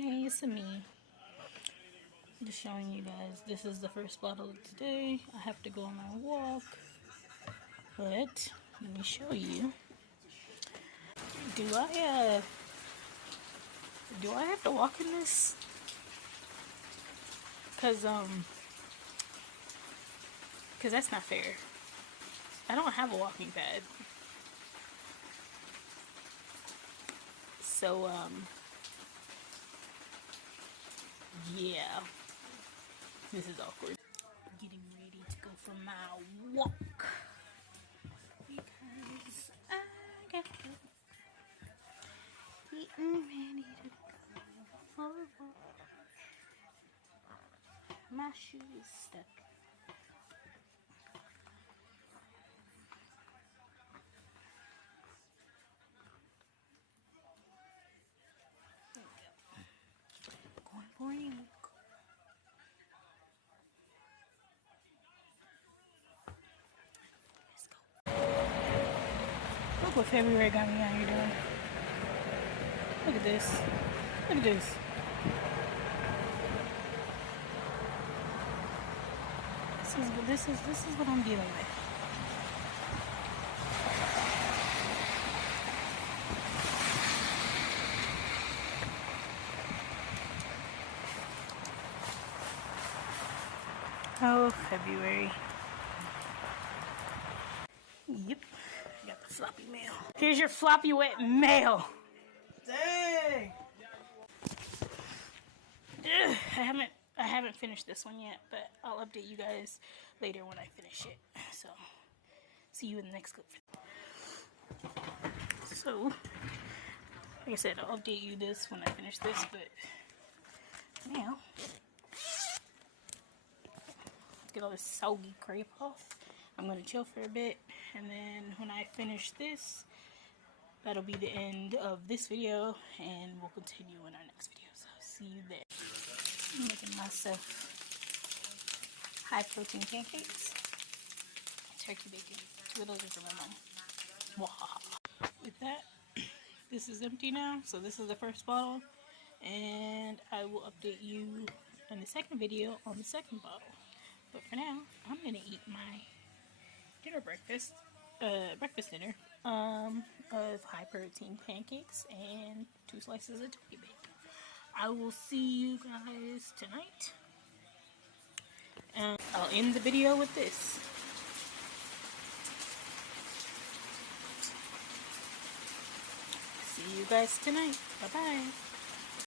Hey, it's me. Just showing you guys. This is the first bottle of today. I have to go on my walk. But let me show you. Do I have to walk in this? Cause that's not fair. I don't have a walking pad. So yeah. This is awkward. Getting ready to go for my walk. Because I got getting ready to go for a walk. My shoe is stuck. There we go. Going for a walk. Let's go. Look what February got me out here doing. Look at this. Look at this. This is what I'm dealing with. Oh, February. Yep. I got the floppy mail. Here's your floppy wet mail. Dang. I haven't finished this one yet, but I'll update you guys later when I finish it. So, see you in the next clip. So, like I said, I'll update you this when I finish this, but now, let's get all this soggy crepe off. I'm going to chill for a bit, and then when I finish this, that'll be the end of this video, and we'll continue in our next video. So, see you there. I'm making myself high protein pancakes. Turkey bacon. 2 of those are for my mom. Wow. With that, this is empty now. So this is the first bottle. And I will update you in the second video on the second bottle. But for now, I'm going to eat my breakfast dinner of high protein pancakes and 2 slices of turkey bacon. I will see you guys tonight. And I'll end the video with this. See you guys tonight. Bye-bye.